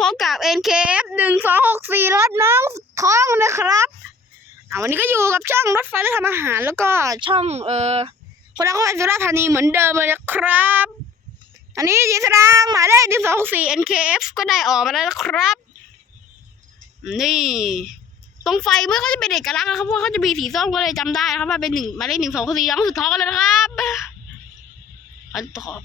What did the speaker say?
พบกับ NKF หนึ่งสองหกสี่รถน้องท้องนะครับ อ่าวันนี้ก็อยู่กับช่องรถไฟและทำอาหาร แล้วก็ช่องเออคนละคนสุราธานีเหมือนเดิมเลยนะครับ อันนี้ยีสรางหมายเลขหนึ่งสองหกสี่ NKF ก็ได้ออกมาแล้วนะครับ นี่ ตรงไฟเมื่อเขาจะเป็นเอกลักษณ์นะครับเพราะเขาจะมีสีส้มก็เลยจำได้นะครับว่าเป็นหนึ่งหมายเลขหนึ่งสองสี่ร้องสุดท้องกันเลยนะครับอันตอบ